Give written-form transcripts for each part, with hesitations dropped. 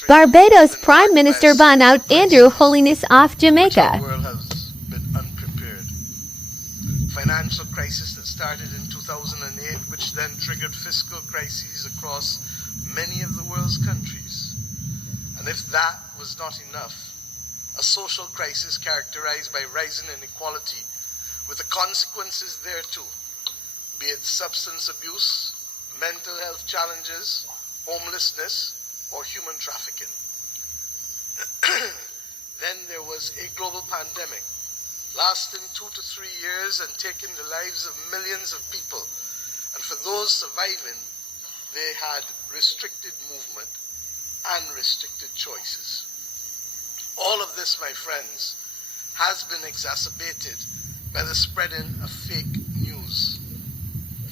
Barbados Prime Minister ban out Andrew Holness off Jamaica. The world has been unprepared. Financial crisis that started in 2008, which then triggered fiscal crises across many of the world's countries. And if that was not enough, a social crisis characterized by rising inequality, with the consequences thereto, be it substance abuse, mental health challenges, homelessness, or human trafficking. Then there was a global pandemic, lasting 2 to 3 years and taking the lives of millions of people. And for those surviving, they had restricted movement and restricted choices. All of this, my friends, has been exacerbated by the spreading of fake news.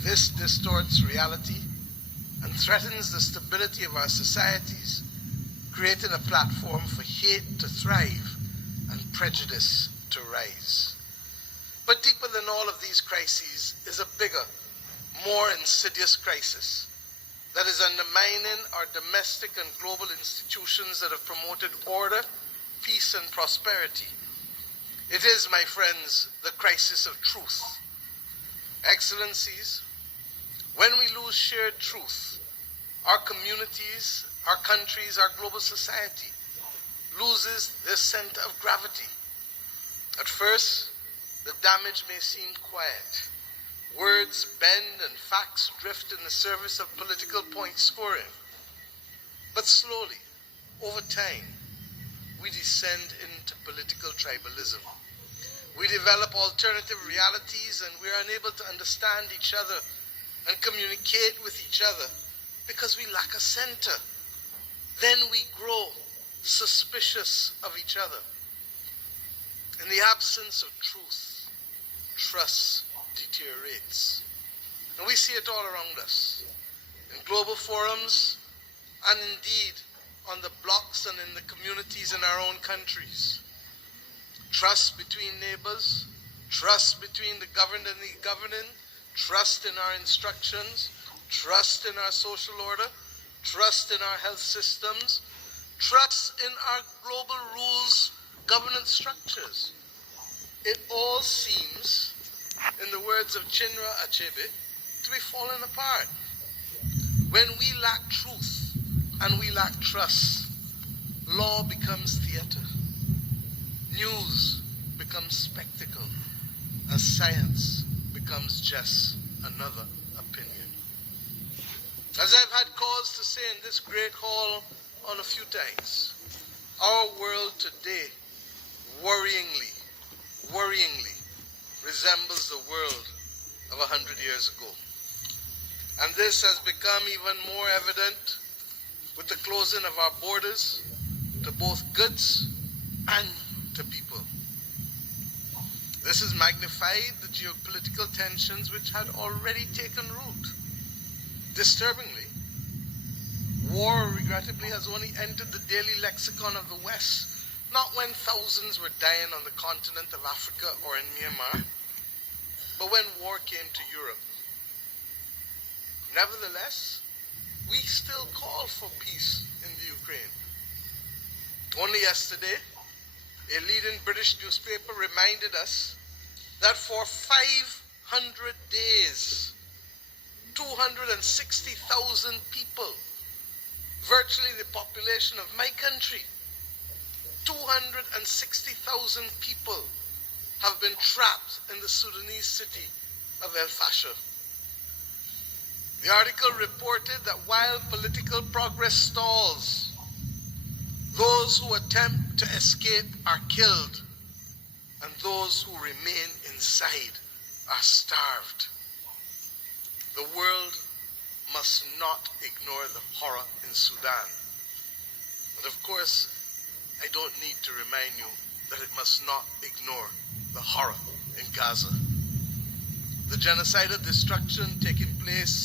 This distorts reality and threatens the stability of our societies, creating a platform for hate to thrive and prejudice to rise. But deeper than all of these crises is a bigger, more insidious crisis that is undermining our domestic and global institutions that have promoted order, peace, and prosperity. It is, my friends, the crisis of truth. Excellencies, when we lose shared truth, our communities, our countries, our global society loses their center of gravity. At first, the damage may seem quiet. Words bend and facts drift in the service of political point scoring. But slowly, over time, we descend into political tribalism. We develop alternative realities and we are unable to understand each other and communicate with each other because we lack a center. Then we grow suspicious of each other. In the absence of truth, trust deteriorates. And we see it all around us, in global forums, and indeed on the blocks and in the communities in our own countries. Trust between neighbors, trust between the governed and the governing, trust in our instructions, trust in our social order, trust in our health systems, trust in our global rules, governance structures. It all seems, in the words of Chinua Achebe, to be falling apart. When we lack truth and we lack trust, law becomes theater, news becomes spectacle, and science becomes just another opinion. As I've had cause to say in this great hall on a few times, our world today worryingly resembles the world of 100 years ago. And this has become even more evident with the closing of our borders to both goods and to people. This has magnified the geopolitical tensions which had already taken root. Disturbingly, war regrettably has only entered the daily lexicon of the West, not when thousands were dying on the continent of Africa or in Myanmar, but when war came to Europe. Nevertheless, we still call for peace in the Ukraine. Only yesterday, a leading British newspaper reminded us that for 500 days, 260,000 people, virtually the population of my country, 260,000 people have been trapped in the Sudanese city of El Fasher. The article reported that while political progress stalls, those who attempt to escape are killed, and those who remain inside are starved. The world must not ignore the horror in Sudan. But of course, I don't need to remind you that it must not ignore the horror in Gaza. The genocidal destruction taking place